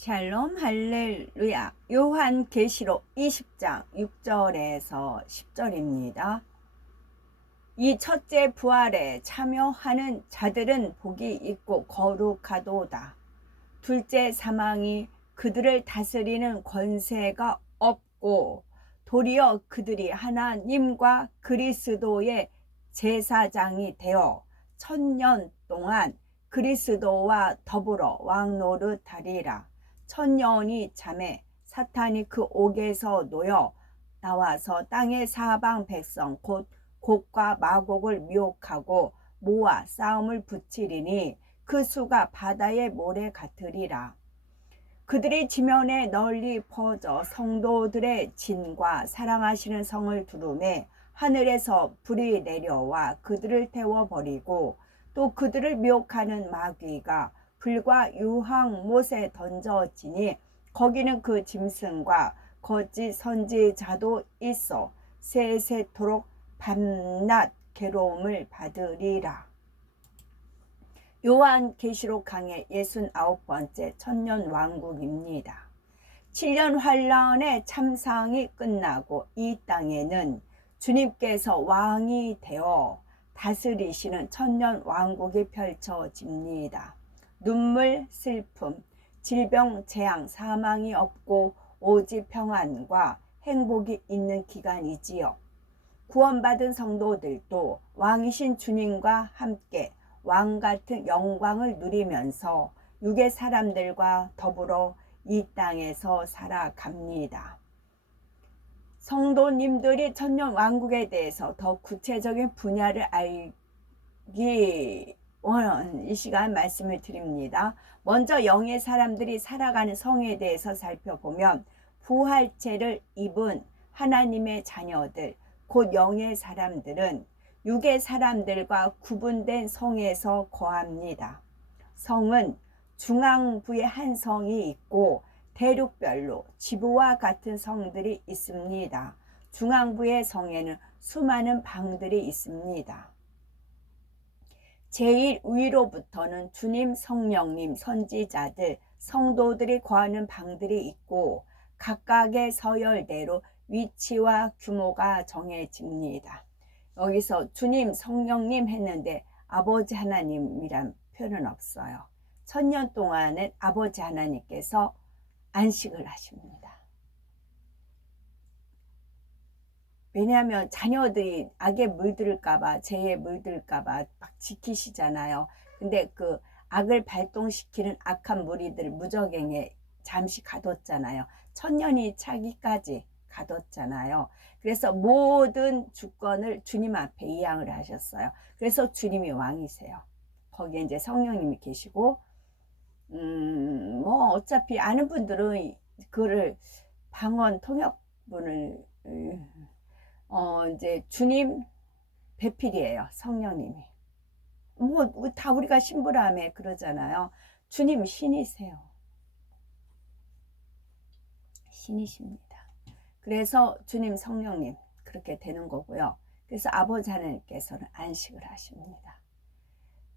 샬롬 할렐루야. 요한계시록 20장 6절에서 10절입니다. 이 첫째 부활에 참여하는 자들은 복이 있고 거룩하도다. 둘째 사망이 그들을 다스리는 권세가 없고 도리어 그들이 하나님과 그리스도의 제사장이 되어 1000년 동안 그리스도와 더불어 왕노릇하리라. 1000년이 참에 사탄이 그 옥에서 놓여 나와서 땅의 사방 백성 곧 곡과 마곡을 미혹하고 모아 싸움을 붙이리니 그 수가 바다의 모래 같으리라. 그들이 지면에 널리 퍼져 성도들의 진과 사랑하시는 성을 두루매 하늘에서 불이 내려와 그들을 태워버리고 또 그들을 미혹하는 마귀가 불과 유황못에 던져지니 거기는 그 짐승과 거짓 선지자도 있어 세세토록 밤낮 괴로움을 받으리라. 요한계시록 강의 69번째 천년왕국입니다. 7년 환란의 참상이 끝나고 이 땅에는 주님께서 왕이 되어 다스리시는 천년왕국이 펼쳐집니다. 눈물, 슬픔, 질병, 재앙, 사망이 없고 오직 평안과 행복이 있는 기간이지요. 구원받은 성도들도 왕이신 주님과 함께 왕같은 영광을 누리면서 육의 사람들과 더불어 이 땅에서 살아갑니다. 성도님들이 천년왕국에 대해서 더 구체적인 분야를 알기 원하는 이 시간 말씀을 드립니다. 먼저 영의 사람들이 살아가는 성에 대해서 살펴보면 부활체를 입은 하나님의 자녀들 곧 영의 사람들은 육의 사람들과 구분된 성에서 거합니다. 성은 중앙부에 한 성이 있고 대륙별로 지부와 같은 성들이 있습니다. 중앙부의 성에는 수많은 방들이 있습니다. 제일 위로부터는 주님, 성령님, 선지자들, 성도들이 거하는 방들이 있고 각각의 서열대로 위치와 규모가 정해집니다. 여기서 주님, 성령님 했는데 아버지 하나님이란 표현은 없어요. 1000년 동안은 아버지 하나님께서 안식을 하십니다. 왜냐하면 자녀들이 악에 물들까봐, 죄에 물들까봐 막 지키시잖아요. 근데 그 악을 발동시키는 악한 무리들 무적행에 잠시 가뒀잖아요. 1000년이 차기까지 가뒀잖아요. 그래서 모든 주권을 주님 앞에 이양을 하셨어요. 그래서 주님이 왕이세요. 거기에 이제 성령님이 계시고, 뭐 어차피 아는 분들은 그거를 방언 통역분을 이제 주님 배필이에요. 성령님이. 뭐 다 우리가 신부라며 그러잖아요. 주님 신이세요. 신이십니다. 그래서 주님, 성령님 그렇게 되는 거고요. 그래서 아버지 하나님께서는 안식을 하십니다.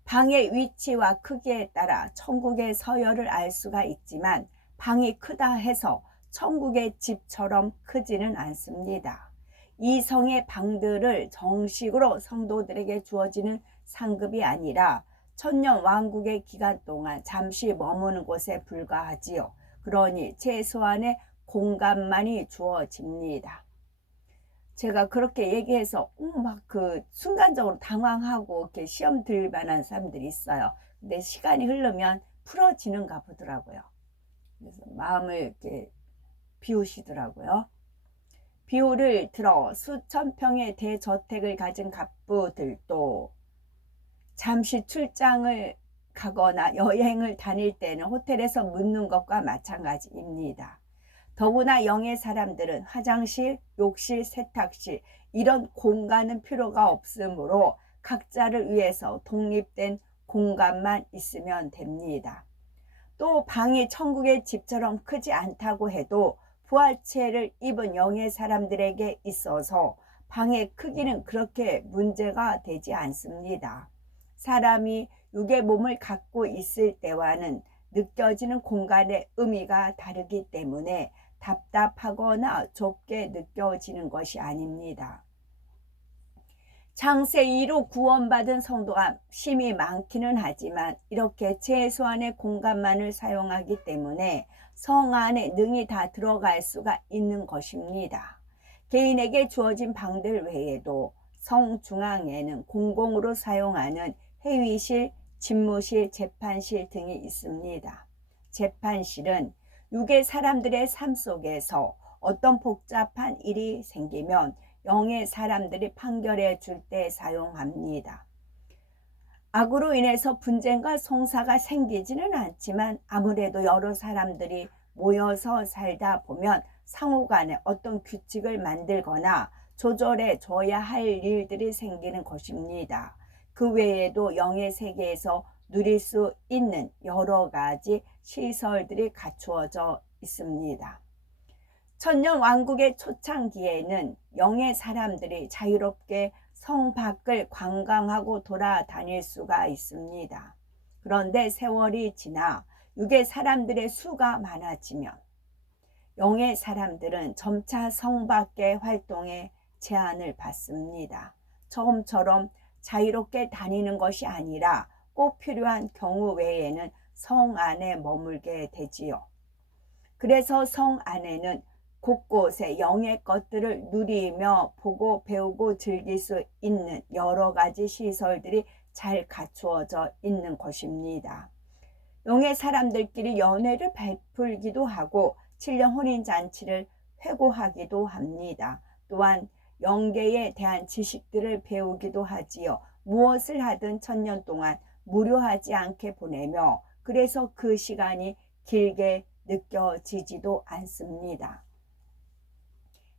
방의 위치와 크기에 따라 천국의 서열을 알 수가 있지만 방이 크다 해서 천국의 집처럼 크지는 않습니다. 이 성의 방들을 정식으로 성도들에게 주어지는 상급이 아니라 천년 왕국의 기간 동안 잠시 머무는 곳에 불과하지요. 그러니 최소한의 공간만이 주어집니다. 제가 그렇게 얘기해서 막 그 순간적으로 당황하고 이렇게 시험 들 만한 사람들이 있어요. 근데 시간이 흐르면 풀어지는가 보더라고요. 그래서 마음을 이렇게 비우시더라고요. 비유를 들어 수천 평의 대저택을 가진 갑부들도 잠시 출장을 가거나 여행을 다닐 때는 호텔에서 묵는 것과 마찬가지입니다. 더구나 영의 사람들은 화장실, 욕실, 세탁실 이런 공간은 필요가 없으므로 각자를 위해서 독립된 공간만 있으면 됩니다. 또 방이 천국의 집처럼 크지 않다고 해도 부활체를 입은 영의 사람들에게 있어서 방의 크기는 그렇게 문제가 되지 않습니다. 사람이 육의 몸을 갖고 있을 때와는 느껴지는 공간의 의미가 다르기 때문에 답답하거나 좁게 느껴지는 것이 아닙니다. 창세 이로 구원받은 성도가 심이 많기는 하지만 이렇게 최소한의 공간만을 사용하기 때문에 성 안에 능히 다 들어갈 수가 있는 것입니다. 개인에게 주어진 방들 외에도 성 중앙에는 공공으로 사용하는 회의실, 집무실, 재판실 등이 있습니다. 재판실은 육의 사람들의 삶 속에서 어떤 복잡한 일이 생기면 영의 사람들이 판결해 줄 때 사용합니다. 악으로 인해서 분쟁과 송사가 생기지는 않지만 아무래도 여러 사람들이 모여서 살다 보면 상호간에 어떤 규칙을 만들거나 조절해 줘야 할 일들이 생기는 것입니다. 그 외에도 영의 세계에서 누릴 수 있는 여러 가지 시설들이 갖추어져 있습니다. 천년 왕국의 초창기에는 영의 사람들이 자유롭게 성 밖을 관광하고 돌아다닐 수가 있습니다. 그런데 세월이 지나 육의 사람들의 수가 많아지면 영의 사람들은 점차 성 밖의 활동에 제한을 받습니다. 처음처럼 자유롭게 다니는 것이 아니라 꼭 필요한 경우 외에는 성 안에 머물게 되지요. 그래서 성 안에는 곳곳에 영의 것들을 누리며 보고 배우고 즐길 수 있는 여러 가지 시설들이 잘 갖추어져 있는 것입니다. 영의 사람들끼리 연회를 베풀기도 하고 7년 혼인잔치를 회고하기도 합니다. 또한 영계에 대한 지식들을 배우기도 하지요. 무엇을 하든 천년 동안 무료하지 않게 보내며 그래서 그 시간이 길게 느껴지지도 않습니다.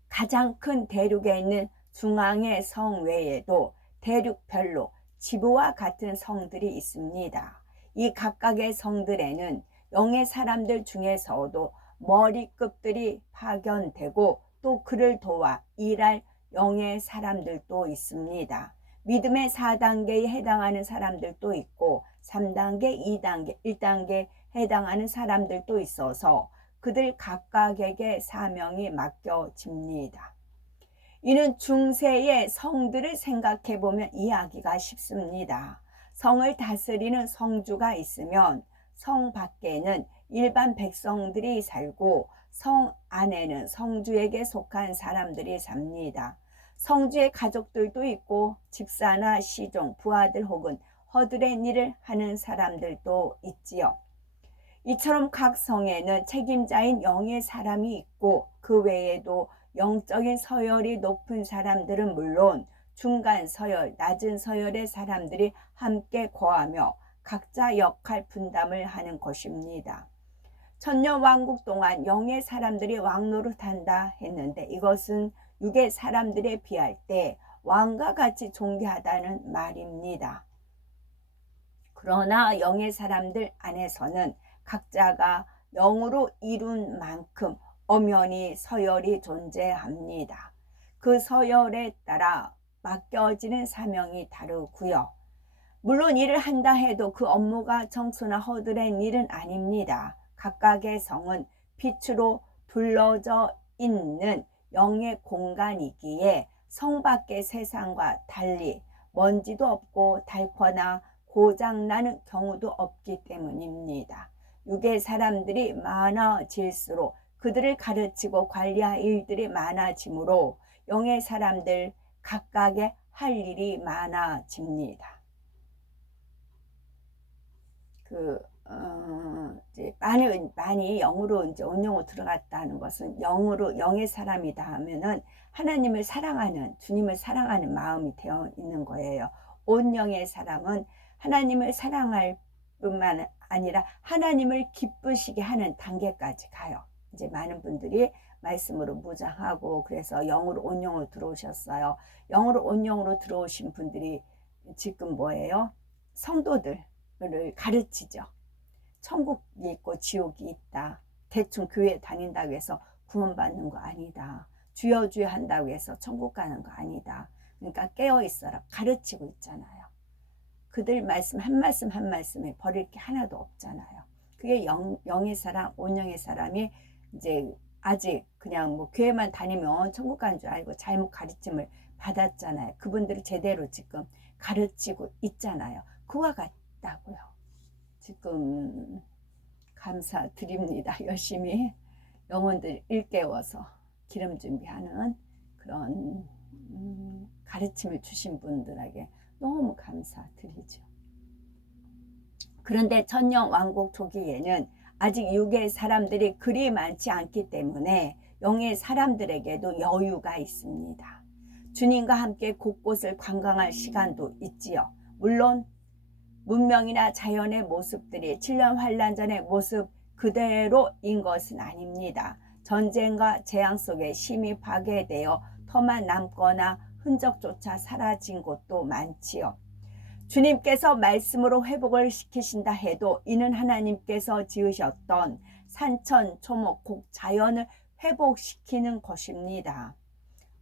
가장 큰 대륙에 있는 중앙의 성 외에도 대륙별로 지부와 같은 성들이 있습니다. 이 각각의 성들에는 영의 사람들 중에서도 머리급들이 파견되고 또 그를 도와 일할 영의 사람들도 있습니다. 믿음의 4단계에 해당하는 사람들도 있고 3단계, 2단계, 1단계에 해당하는 사람들도 있어서 그들 각각에게 사명이 맡겨집니다. 이는 중세의 성들을 생각해 보면 이해하기가 쉽습니다. 성을 다스리는 성주가 있으면 성 밖에는 일반 백성들이 살고 성 안에는 성주에게 속한 사람들이 삽니다. 성주의 가족들도 있고 집사나 시종, 부하들 혹은 허들의 일을 하는 사람들도 있지요. 이처럼 각 성에는 책임자인 영의 사람이 있고 그 외에도 영적인 서열이 높은 사람들은 물론 중간 서열, 낮은 서열의 사람들이 함께 거하며 각자 역할 분담을 하는 것입니다. 천년 왕국 동안 영의 사람들이 왕노릇한다 했는데 이것은 육의 사람들에 비할 때 왕과 같이 존귀하다는 말입니다. 그러나 영의 사람들 안에서는 각자가 영으로 이룬 만큼 엄연히 서열이 존재합니다. 그 서열에 따라 맡겨지는 사명이 다르고요. 물론 일을 한다 해도 그 업무가 청소나 허드렛 일은 아닙니다. 각각의 성은 빛으로 둘러져 있는 영의 공간이기에 성 밖의 세상과 달리 먼지도 없고 닳거나 고장나는 경우도 없기 때문입니다. 육의 사람들이 많아질수록 그들을 가르치고 관리할 일들이 많아지므로 영의 사람들 각각의 할 일이 많아집니다. 이제 많이 영으로 이제 온영으로 들어갔다는 것은 영의 사람이다 하면은 하나님을 사랑하는, 주님을 사랑하는 마음이 되어 있는 거예요. 온영의 사람은 하나님을 사랑할 뿐만 아니라 하나님을 기쁘시게 하는 단계까지 가요. 이제 많은 분들이 말씀으로 무장하고 그래서 영으로 온영으로 들어오셨어요. 영으로 온영으로 들어오신 분들이 지금 뭐예요? 성도들을 가르치죠. 천국이 있고 지옥이 있다. 대충 교회 다닌다고 해서 구원받는 거 아니다. 주여 주여 한다고 해서 천국 가는 거 아니다. 그러니까 깨어있어라. 가르치고 있잖아요. 그들 말씀 한 말씀에 버릴 게 하나도 없잖아요. 그게 영의 사람, 온영의 사람이 이제 아직 그냥 뭐 교회만 다니면 천국 간 줄 알고 잘못 가르침을 받았잖아요. 그분들을 제대로 지금 가르치고 있잖아요. 그와 같다고요. 지금 감사드립니다. 열심히 영혼들 일깨워서 기름 준비하는 그런 가르침을 주신 분들에게 너무 감사드리죠. 그런데 천년 왕국 초기에는 아직 육의 사람들이 그리 많지 않기 때문에 영의 사람들에게도 여유가 있습니다. 주님과 함께 곳곳을 관광할 시간도 있지요. 물론 문명이나 자연의 모습들이 7년 환란 전의 모습 그대로인 것은 아닙니다. 전쟁과 재앙 속에 심히 파괴되어 터만 남거나 흔적조차 사라진 곳도 많지요. 주님께서 말씀으로 회복을 시키신다 해도 이는 하나님께서 지으셨던 산천, 초목, 곡 자연을 회복시키는 것입니다.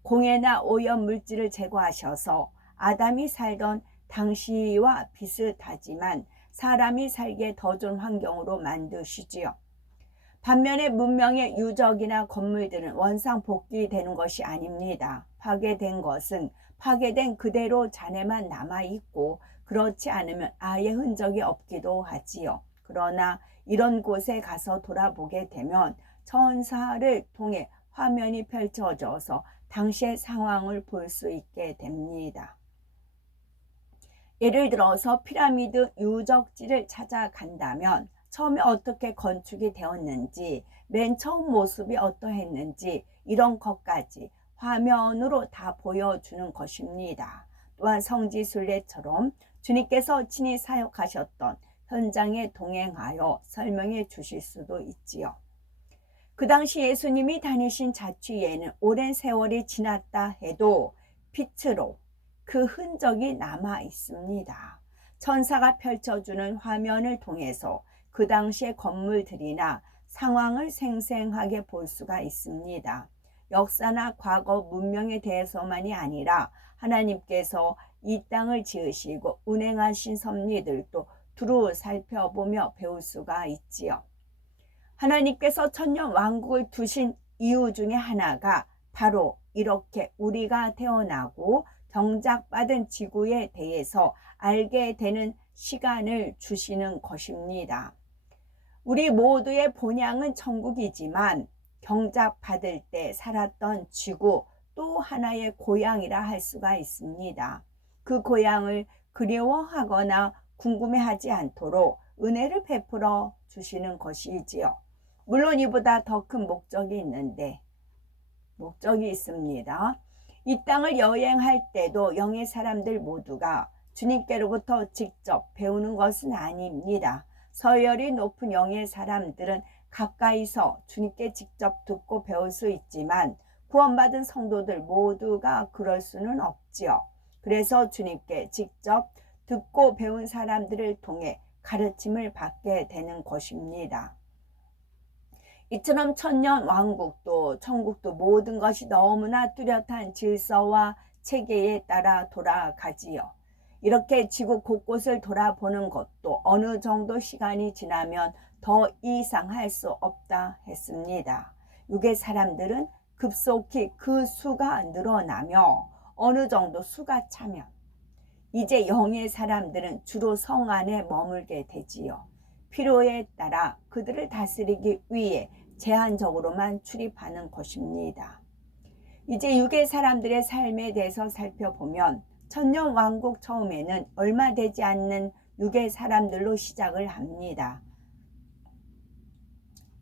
공해나 오염 물질을 제거하셔서 아담이 살던 당시와 비슷하지만 사람이 살기에 더 좋은 환경으로 만드시지요. 반면에 문명의 유적이나 건물들은 원상 복귀되는 것이 아닙니다. 파괴된 것은 파괴된 그대로 잔해만 남아있고 그렇지 않으면 아예 흔적이 없기도 하지요. 그러나 이런 곳에 가서 돌아보게 되면 천사를 통해 화면이 펼쳐져서 당시의 상황을 볼 수 있게 됩니다. 예를 들어서 피라미드 유적지를 찾아간다면 처음에 어떻게 건축이 되었는지, 맨 처음 모습이 어떠했는지 이런 것까지 화면으로 다 보여주는 것입니다. 또한 성지순례처럼 주님께서 친히 사역하셨던 현장에 동행하여 설명해 주실 수도 있지요. 그 당시 예수님이 다니신 자취에는 오랜 세월이 지났다 해도 빛으로 그 흔적이 남아 있습니다. 천사가 펼쳐주는 화면을 통해서 그 당시의 건물들이나 상황을 생생하게 볼 수가 있습니다. 역사나 과거 문명에 대해서만이 아니라 하나님께서 이 땅을 지으시고 운행하신 섭리들도 두루 살펴보며 배울 수가 있지요. 하나님께서 천년 왕국을 두신 이유 중에 하나가 바로 이렇게 우리가 태어나고 경작받은 지구에 대해서 알게 되는 시간을 주시는 것입니다. 우리 모두의 본향은 천국이지만 경작받을 때 살았던 지구 또 하나의 고향이라 할 수가 있습니다. 그 고향을 그리워하거나 궁금해하지 않도록 은혜를 베풀어 주시는 것이지요. 물론 이보다 더 큰 목적이 있습니다. 이 땅을 여행할 때도 영의 사람들 모두가 주님께로부터 직접 배우는 것은 아닙니다. 서열이 높은 영의 사람들은 가까이서 주님께 직접 듣고 배울 수 있지만 구원받은 성도들 모두가 그럴 수는 없지요. 그래서 주님께 직접 듣고 배운 사람들을 통해 가르침을 받게 되는 것입니다. 이처럼 천년 왕국도 천국도 모든 것이 너무나 뚜렷한 질서와 체계에 따라 돌아가지요. 이렇게 지구 곳곳을 돌아보는 것도 어느 정도 시간이 지나면 더 이상 할 수 없다 했습니다. 육의 사람들은 급속히 그 수가 늘어나며 어느 정도 수가 차면 이제 영의 사람들은 주로 성 안에 머물게 되지요. 필요에 따라 그들을 다스리기 위해 제한적으로만 출입하는 것입니다. 이제 육의 사람들의 삶에 대해서 살펴보면 천년 왕국 처음에는 얼마 되지 않는 육의 사람들로 시작을 합니다.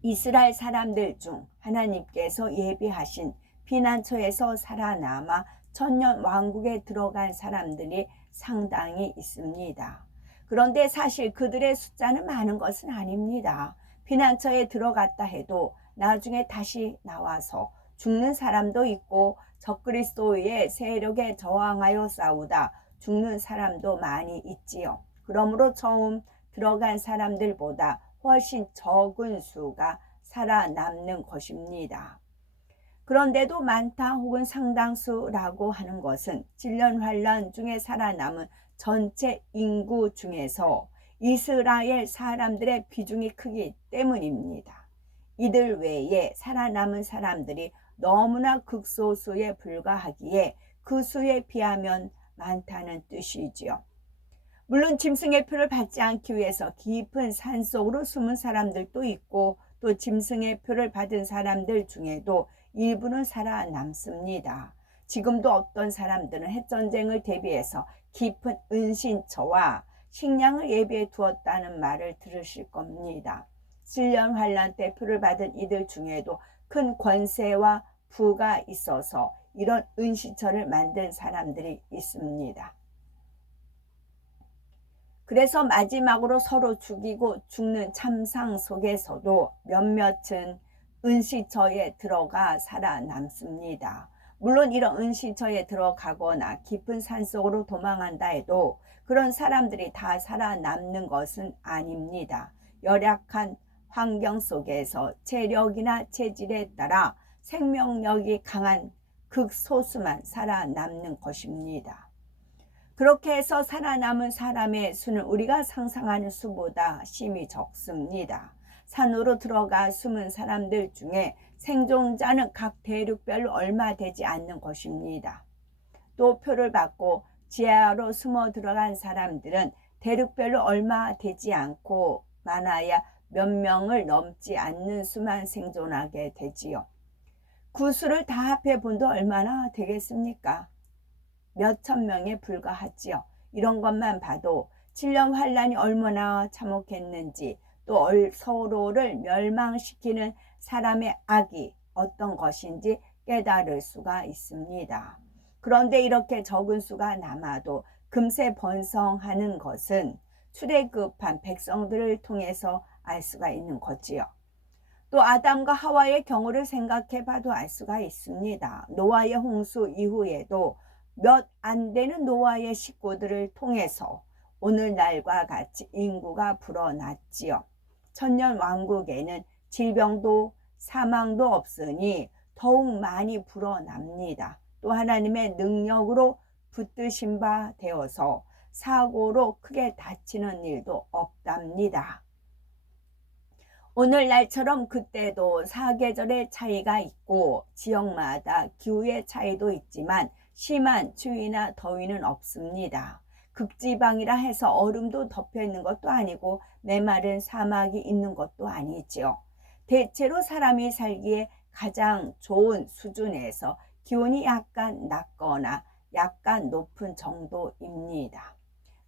이스라엘 사람들 중 하나님께서 예비하신 피난처에서 살아남아 천년 왕국에 들어간 사람들이 상당히 있습니다. 그런데 사실 그들의 숫자는 많은 것은 아닙니다. 피난처에 들어갔다 해도 나중에 다시 나와서 죽는 사람도 있고 적그리스도의 세력에 저항하여 싸우다 죽는 사람도 많이 있지요. 그러므로 처음 들어간 사람들보다 훨씬 적은 수가 살아남는 것입니다. 그런데도 많다 혹은 상당수라고 하는 것은 7년 환란 중에 살아남은 전체 인구 중에서 이스라엘 사람들의 비중이 크기 때문입니다. 이들 외에 살아남은 사람들이 너무나 극소수에 불과하기에 그 수에 비하면 많다는 뜻이지요. 물론 짐승의 표를 받지 않기 위해서 깊은 산속으로 숨은 사람들도 있고, 또 짐승의 표를 받은 사람들 중에도 일부는 살아남습니다. 지금도 어떤 사람들은 핵전쟁을 대비해서 깊은 은신처와 식량을 예비해 두었다는 말을 들으실 겁니다. 7년 환란 때 표를 받은 이들 중에도 큰 권세와 부가 있어서 이런 은신처를 만든 사람들이 있습니다. 그래서 마지막으로 서로 죽이고 죽는 참상 속에서도 몇몇은 은신처에 들어가 살아남습니다. 물론 이런 은신처에 들어가거나 깊은 산속으로 도망한다 해도 그런 사람들이 다 살아남는 것은 아닙니다. 열악한 환경 속에서 체력이나 체질에 따라 생명력이 강한 극소수만 살아남는 것입니다. 그렇게 해서 살아남은 사람의 수는 우리가 상상하는 수보다 심히 적습니다. 산으로 들어가 숨은 사람들 중에 생존자는 각 대륙별로 얼마 되지 않는 것입니다. 또 표를 받고 지하로 숨어 들어간 사람들은 대륙별로 얼마 되지 않고 많아야 몇 명을 넘지 않는 수만 생존하게 되지요. 그 수를 다 합해 본도 얼마나 되겠습니까? 몇천 명에 불과하지요. 이런 것만 봐도 7년 환란이 얼마나 참혹했는지, 또 서로를 멸망시키는 사람의 악이 어떤 것인지 깨달을 수가 있습니다. 그런데 이렇게 적은 수가 남아도 금세 번성하는 것은 출애굽한 백성들을 통해서 알 수가 있는 거지요. 또 아담과 하와의 경우를 생각해 봐도 알 수가 있습니다. 노아의 홍수 이후에도 몇 안 되는 노아의 식구들을 통해서 오늘날과 같이 인구가 불어났지요. 천년 왕국에는 질병도 사망도 없으니 더욱 많이 불어납니다. 또 하나님의 능력으로 붙드신 바 되어서 사고로 크게 다치는 일도 없답니다. 오늘날처럼 그때도 사계절의 차이가 있고 지역마다 기후의 차이도 있지만 심한 추위나 더위는 없습니다. 극지방이라 해서 얼음도 덮여 있는 것도 아니고 메마른 사막이 있는 것도 아니지요. 대체로 사람이 살기에 가장 좋은 수준에서 기온이 약간 낮거나 약간 높은 정도입니다.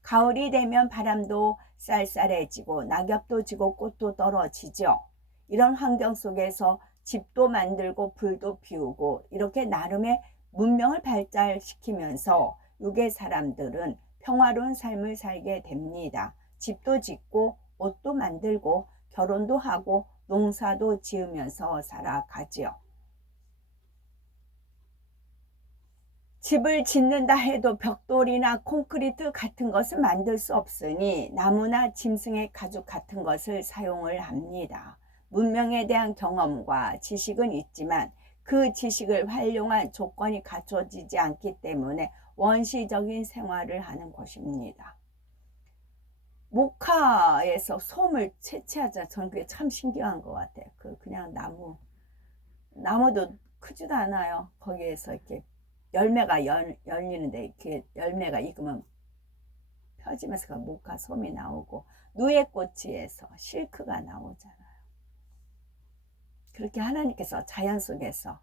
가을이 되면 바람도 쌀쌀해지고 낙엽도 지고 꽃도 떨어지죠. 이런 환경 속에서 집도 만들고 불도 피우고 이렇게 나름의 문명을 발달시키면서 육의 사람들은 평화로운 삶을 살게 됩니다. 집도 짓고 옷도 만들고 결혼도 하고 농사도 지으면서 살아가지요. 집을 짓는다 해도 벽돌이나 콘크리트 같은 것을 만들 수 없으니 나무나 짐승의 가죽 같은 것을 사용을 합니다. 문명에 대한 경험과 지식은 있지만 그 지식을 활용할 조건이 갖춰지지 않기 때문에 원시적인 생활을 하는 것입니다. 목화에서 솜을 채취하자. 저는 그게 참 신기한 것 같아요. 그냥 나무도 크지도 않아요. 거기에서 이렇게 열매가 열리는데 이렇게 열매가 익으면 펴지면서 그 목화 솜이 나오고, 누에꽃이에서 실크가 나오잖아요. 그렇게 하나님께서 자연 속에서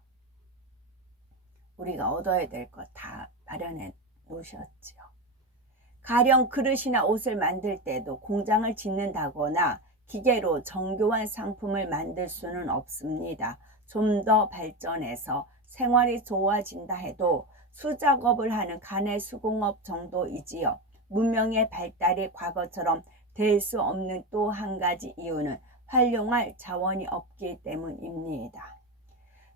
우리가 얻어야 될 것 다 마련해 놓으셨지요. 가령 그릇이나 옷을 만들 때도 공장을 짓는다거나 기계로 정교한 상품을 만들 수는 없습니다. 좀 더 발전해서 생활이 좋아진다 해도 수작업을 하는 가내 수공업 정도이지요. 문명의 발달이 과거처럼 될 수 없는 또 한 가지 이유는 활용할 자원이 없기 때문입니다.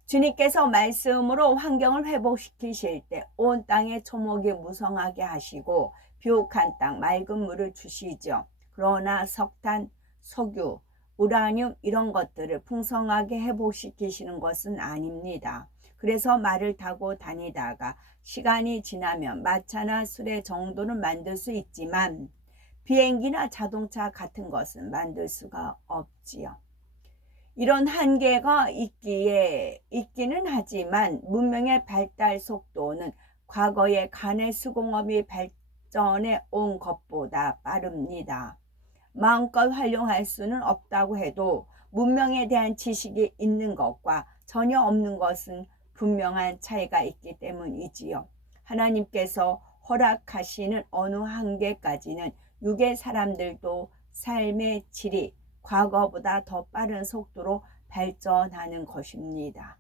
주님께서 말씀으로 환경을 회복시키실 때 온 땅에 초목이 무성하게 하시고 비옥한 땅 맑은 물을 주시죠. 그러나 석탄, 석유, 우라늄 이런 것들을 풍성하게 회복시키시는 것은 아닙니다. 그래서 말을 타고 다니다가 시간이 지나면 마차나 수레 정도는 만들 수 있지만 비행기나 자동차 같은 것은 만들 수가 없지요. 이런 한계가 있기는 하지만 문명의 발달 속도는 과거의 간의 수공업이 발전해 온 것보다 빠릅니다. 마음껏 활용할 수는 없다고 해도 문명에 대한 지식이 있는 것과 전혀 없는 것은 분명한 차이가 있기 때문이지요. 하나님께서 허락하시는 어느 한계까지는 육의 사람들도 삶의 질이 과거보다 더 빠른 속도로 발전하는 것입니다.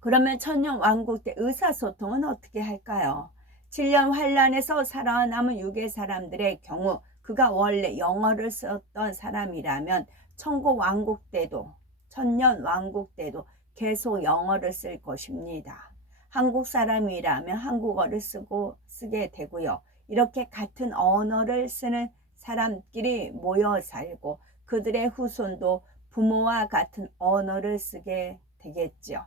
그러면 천년 왕국 때 의사소통은 어떻게 할까요? 7년 환란에서 살아남은 육의 사람들의 경우 그가 원래 영어를 썼던 사람이라면 천국 왕국 때도 천년 왕국 때도 계속 영어를 쓸 것입니다. 한국 사람이라면 한국어를 쓰게 되고요. 이렇게 같은 언어를 쓰는 사람끼리 모여 살고 그들의 후손도 부모와 같은 언어를 쓰게 되겠죠.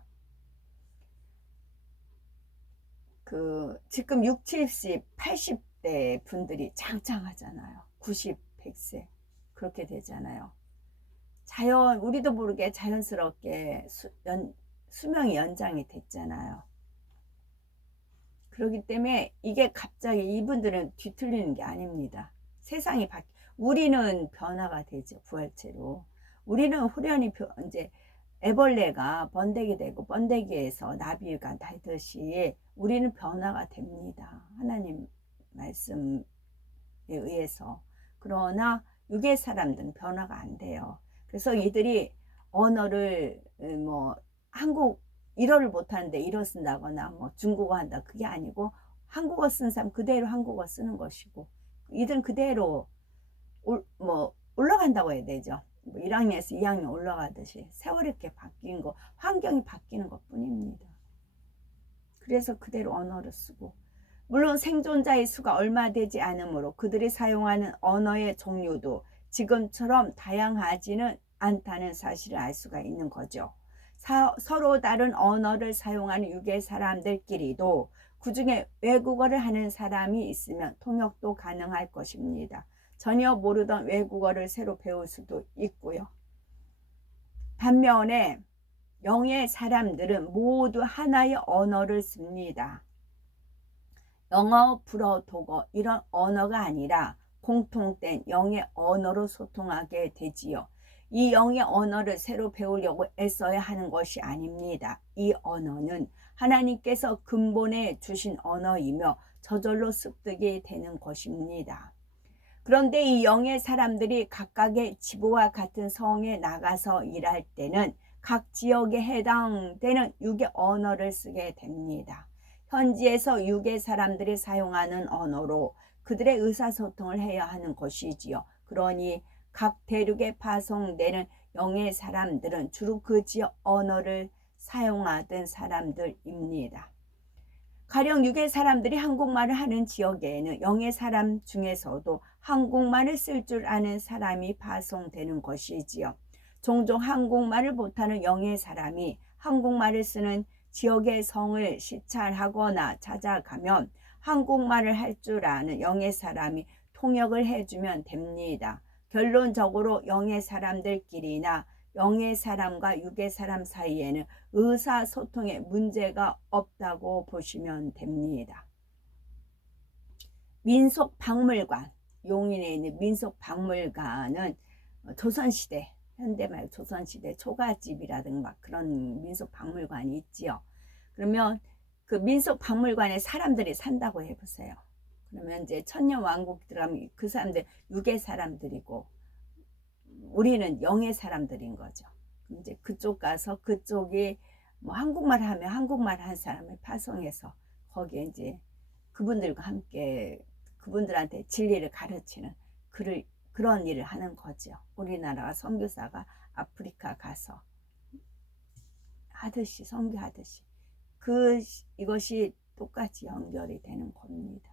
지금 60, 70, 80대 분들이 짱짱하잖아요. 90, 100세 그렇게 되잖아요. 우리도 모르게 자연스럽게 수명이 연장이 됐잖아요. 그렇기 때문에 이게 갑자기 이분들은 뒤틀리는 게 아닙니다. 세상이 우리는 변화가 되죠. 부활체로. 우리는 후련히 이제 애벌레가 번데기 되고 번데기에서 나비가 나듯이 우리는 변화가 됩니다. 하나님 말씀에 의해서. 그러나 육의 사람들은 변화가 안 돼요. 그래서 이들이 언어를 한국 일어를 못하는데 일어 쓴다거나 중국어 한다 그게 아니고 한국어 쓴 사람 그대로 한국어 쓰는 것이고 이들은 그대로 올라간다고 해야 되죠. 1학년에서 2학년 올라가듯이 세월이 이렇게 바뀐 거 환경이 바뀌는 것 뿐입니다. 그래서 그대로 언어를 쓰고 물론 생존자의 수가 얼마 되지 않으므로 그들이 사용하는 언어의 종류도 지금처럼 다양하지는 않다는 사실을 알 수가 있는 거죠. 서로 다른 언어를 사용하는 육의 사람들끼리도 그중에 외국어를 하는 사람이 있으면 통역도 가능할 것입니다. 전혀 모르던 외국어를 새로 배울 수도 있고요. 반면에 영의 사람들은 모두 하나의 언어를 씁니다. 영어, 불어, 독어 이런 언어가 아니라 공통된 영의 언어로 소통하게 되지요. 이 영의 언어를 새로 배우려고 애써야 하는 것이 아닙니다. 이 언어는 하나님께서 근본에 주신 언어이며 저절로 습득이 되는 것입니다. 그런데 이 영의 사람들이 각각의 지부와 같은 성에 나가서 일할 때는 각 지역에 해당되는 육의 언어를 쓰게 됩니다. 현지에서 육의 사람들이 사용하는 언어로 그들의 의사소통을 해야 하는 것이지요. 그러니 각 대륙에 파송되는 영의 사람들은 주로 그 지역 언어를 사용하던 사람들입니다. 가령 육의 사람들이 한국말을 하는 지역에는 영의 사람 중에서도 한국말을 쓸 줄 아는 사람이 파송되는 것이지요. 종종 한국말을 못하는 영의 사람이 한국말을 쓰는 지역의 성을 시찰하거나 찾아가면 한국말을 할 줄 아는 영의 사람이 통역을 해주면 됩니다. 결론적으로 영의 사람들끼리나 영의 사람과 육의 사람 사이에는 의사소통에 문제가 없다고 보시면 됩니다. 민속박물관, 용인에 있는 민속박물관은 조선시대, 현대말 조선시대 초가집이라든가 막 그런 민속박물관이 있지요. 그러면 그 민속박물관에 사람들이 산다고 해보세요. 그러면 이제 천년왕국 들어가면 그 사람들 육의 사람들이고 우리는 영의 사람들인 거죠. 이제 그쪽 가서 그쪽이 한국말 하면 한국말 한 사람을 파송해서 거기에 이제 그분들과 함께 그분들한테 진리를 가르치는 그런 일을 하는 거죠. 우리나라가 선교사가 아프리카 가서 하듯이 선교하듯이 이것이 똑같이 연결이 되는 겁니다.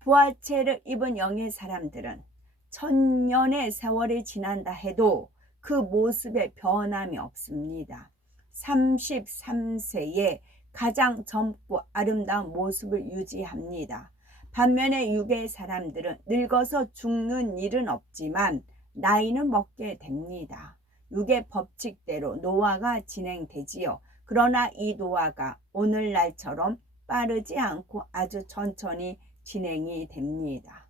부활체를 입은 영의 사람들은 1000년의 세월이 지난다 해도 그 모습에 변함이 없습니다. 33세에 가장 젊고 아름다운 모습을 유지합니다. 반면에 육의 사람들은 늙어서 죽는 일은 없지만 나이는 먹게 됩니다. 육의 법칙대로 노화가 진행되지요. 그러나 이 노화가 오늘날처럼 빠르지 않고 아주 천천히 진행이 됩니다.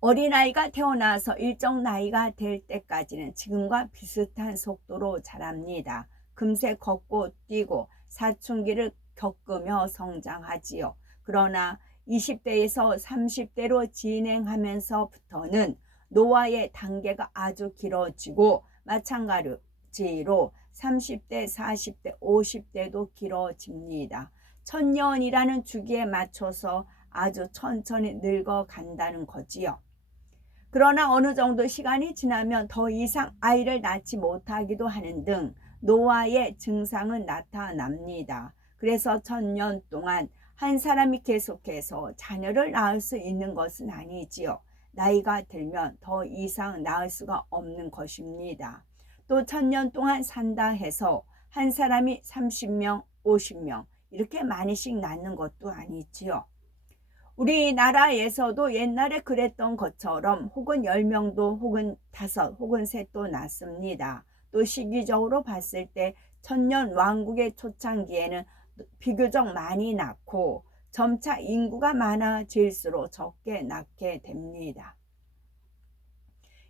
어린아이가 태어나서 일정 나이가 될 때까지는 지금과 비슷한 속도로 자랍니다. 금세 걷고 뛰고 사춘기를 겪으며 성장하지요. 그러나 20대에서 30대로 진행하면서부터는 노화의 단계가 아주 길어지고 마찬가지로 30대, 40대, 50대도 길어집니다. 천년이라는 주기에 맞춰서 아주 천천히 늙어간다는 거지요. 그러나 어느 정도 시간이 지나면 더 이상 아이를 낳지 못하기도 하는 등 노화의 증상은 나타납니다. 그래서 1000년 동안 한 사람이 계속해서 자녀를 낳을 수 있는 것은 아니지요. 나이가 들면 더 이상 낳을 수가 없는 것입니다. 또 1000년 동안 산다 해서 한 사람이 30명, 50명 이렇게 많이씩 낳는 것도 아니지요. 우리나라에서도 옛날에 그랬던 것처럼 혹은 10명도 혹은 5 혹은 셋도 낳습니다. 또 시기적으로 봤을 때 천년 왕국의 초창기에는 비교적 많이 낳고 점차 인구가 많아질수록 적게 낳게 됩니다.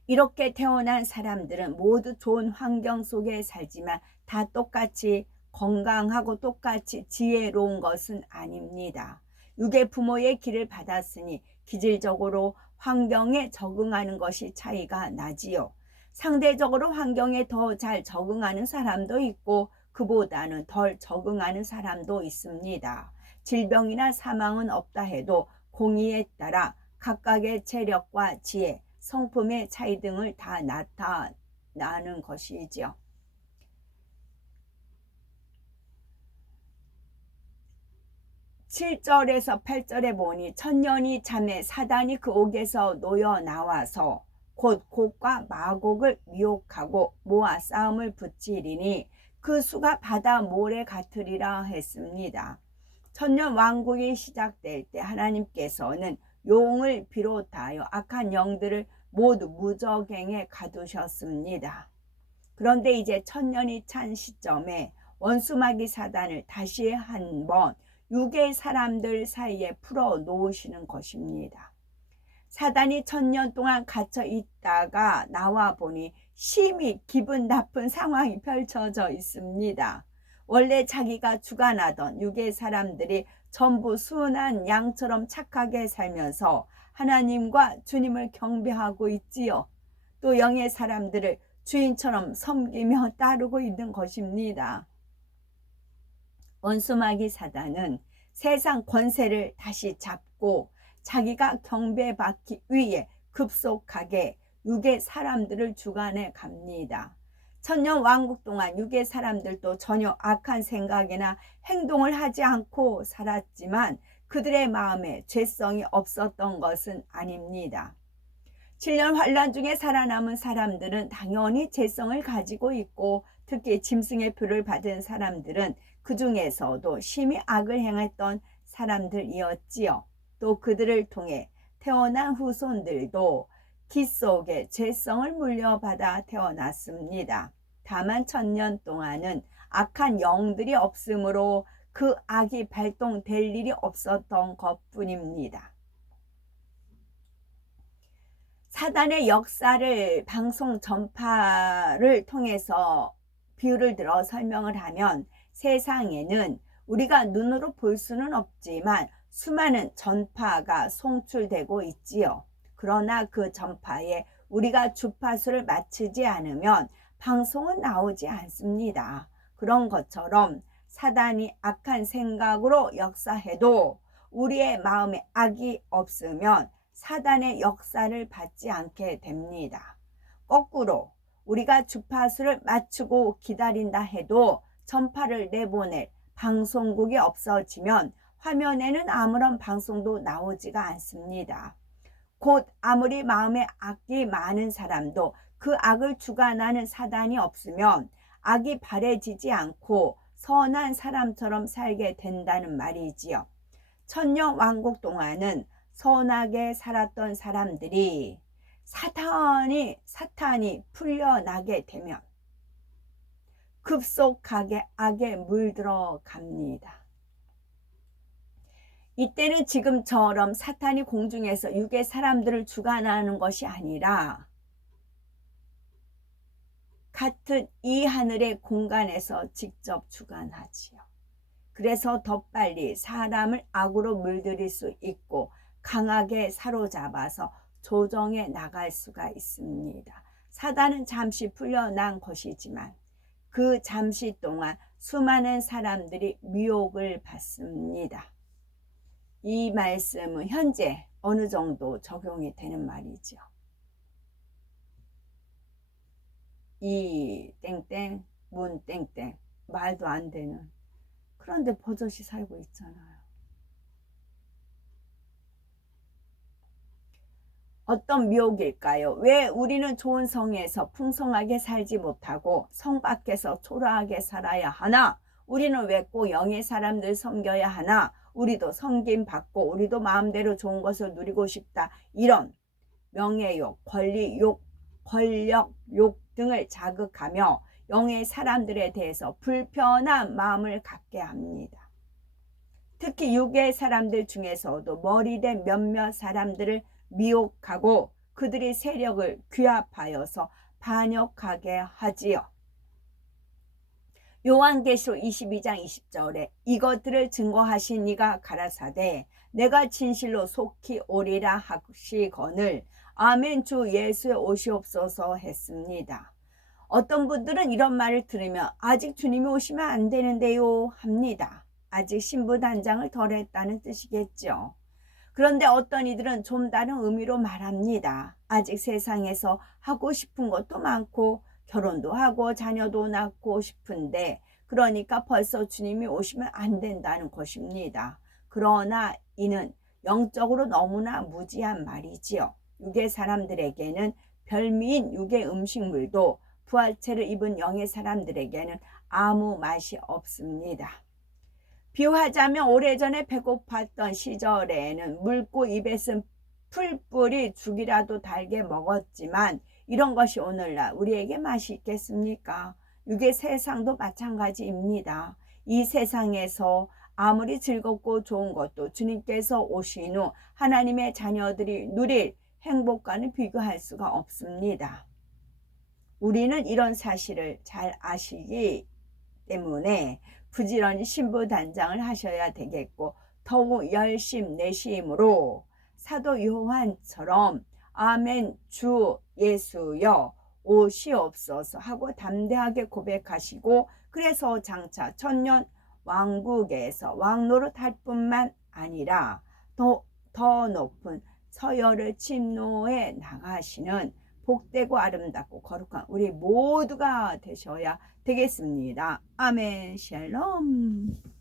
이렇게 태어난 사람들은 모두 좋은 환경 속에 살지만 다 똑같이 건강하고 똑같이 지혜로운 것은 아닙니다. 육의 부모의 길을 받았으니 기질적으로 환경에 적응하는 것이 차이가 나지요. 상대적으로 환경에 더 잘 적응하는 사람도 있고 그보다는 덜 적응하는 사람도 있습니다. 질병이나 사망은 없다 해도 공의에 따라 각각의 체력과 지혜, 성품의 차이 등을 다 나타나는 것이지요. 7절에서 8절에 보니 천년이 잠에 사단이 그 옥에서 놓여 나와서 곧 곡과 마곡을 미혹하고 모아 싸움을 붙이리니 그 수가 바다 모래 같으리라 했습니다. 천년 왕국이 시작될 때 하나님께서는 용을 비롯하여 악한 영들을 모두 무저갱에 가두셨습니다. 그런데 이제 천년이 찬 시점에 원수마귀 사단을 다시 한번 육의 사람들 사이에 풀어 놓으시는 것입니다. 사단이 1000년 동안 갇혀 있다가 나와 보니 심히 기분 나쁜 상황이 펼쳐져 있습니다. 원래 자기가 주관하던 육의 사람들이 전부 순한 양처럼 착하게 살면서 하나님과 주님을 경배하고 있지요. 또 영의 사람들을 주인처럼 섬기며 따르고 있는 것입니다. 원수마귀 사단은 세상 권세를 다시 잡고 자기가 경배받기 위해 급속하게 육의 사람들을 주관해 갑니다. 천년 왕국 동안 육의 사람들도 전혀 악한 생각이나 행동을 하지 않고 살았지만 그들의 마음에 죄성이 없었던 것은 아닙니다. 7년 환란 중에 살아남은 사람들은 당연히 죄성을 가지고 있고 특히 짐승의 표를 받은 사람들은 그 중에서도 심히 악을 행했던 사람들이었지요. 또 그들을 통해 태어난 후손들도 기 속에 죄성을 물려받아 태어났습니다. 다만 1000년 동안은 악한 영들이 없으므로 그 악이 발동될 일이 없었던 것뿐입니다. 사단의 역사를 방송 전파를 통해서 비유를 들어 설명을 하면 세상에는 우리가 눈으로 볼 수는 없지만 수많은 전파가 송출되고 있지요. 그러나 그 전파에 우리가 주파수를 맞추지 않으면 방송은 나오지 않습니다. 그런 것처럼 사단이 악한 생각으로 역사해도 우리의 마음에 악이 없으면 사단의 역사를 받지 않게 됩니다. 거꾸로 우리가 주파수를 맞추고 기다린다 해도 전파를 내보낼 방송국이 없어지면 화면에는 아무런 방송도 나오지가 않습니다. 곧 아무리 마음에 악이 많은 사람도 그 악을 주관하는 사단이 없으면 악이 바래지지 않고 선한 사람처럼 살게 된다는 말이지요. 천년 왕국 동안은 선하게 살았던 사람들이 사탄이 풀려나게 되면 급속하게 악에 물들어 갑니다. 이때는 지금처럼 사탄이 공중에서 육의 사람들을 주관하는 것이 아니라 같은 이 하늘의 공간에서 직접 주관하지요. 그래서 더 빨리 사람을 악으로 물들일 수 있고 강하게 사로잡아서 조정해 나갈 수가 있습니다. 사단은 잠시 풀려난 것이지만 그 잠시 동안 수많은 사람들이 미혹을 받습니다. 이 말씀은 현재 어느 정도 적용이 되는 말이죠. 이 땡땡 문 땡땡 말도 안 되는, 그런데 버젓이 살고 있잖아요. 어떤 미혹일까요? 왜 우리는 좋은 성에서 풍성하게 살지 못하고 성 밖에서 초라하게 살아야 하나? 우리는 왜 꼭 영의 사람들 섬겨야 하나? 우리도 섬김 받고 우리도 마음대로 좋은 것을 누리고 싶다. 이런 명예욕, 권리욕, 권력욕 등을 자극하며 영의 사람들에 대해서 불편한 마음을 갖게 합니다. 특히 육의 사람들 중에서도 머리된 몇몇 사람들을 미혹하고 그들의 세력을 규합하여서 반역하게 하지요. 요한계시록 22장 20절에 이것들을 증거하신 이가 가라사대 내가 진실로 속히 오리라 하시거늘 아멘 주 예수의 오시옵소서 했습니다. 어떤 분들은 이런 말을 들으면 아직 주님이 오시면 안 되는데요 합니다. 아직 신부단장을 덜 했다는 뜻이겠죠. 그런데 어떤 이들은 좀 다른 의미로 말합니다. 아직 세상에서 하고 싶은 것도 많고 결혼도 하고 자녀도 낳고 싶은데 그러니까 벌써 주님이 오시면 안 된다는 것입니다. 그러나 이는 영적으로 너무나 무지한 말이지요. 육의 사람들에게는 별미인 육의 음식물도 부활체를 입은 영의 사람들에게는 아무 맛이 없습니다. 비유하자면 오래전에 배고팠던 시절에는 묽고 입에 쓴 풀뿌리 죽이라도 달게 먹었지만 이런 것이 오늘날 우리에게 맛이 있겠습니까? 육의 세상도 마찬가지입니다. 이 세상에서 아무리 즐겁고 좋은 것도 주님께서 오신 후 하나님의 자녀들이 누릴 행복과는 비교할 수가 없습니다. 우리는 이런 사실을 잘 아시기 때문에 부지런히 신부단장을 하셔야 되겠고 더욱 열심 내심으로 사도 요한처럼 아멘 주 예수여 오시옵소서 하고 담대하게 고백하시고 그래서 장차 천년 왕국에서 왕노릇 할 뿐만 아니라 더 높은 서열을 침노해 나가시는 복되고 아름답고 거룩한 우리 모두가 되셔야 되겠습니다. 아멘. 샬롬.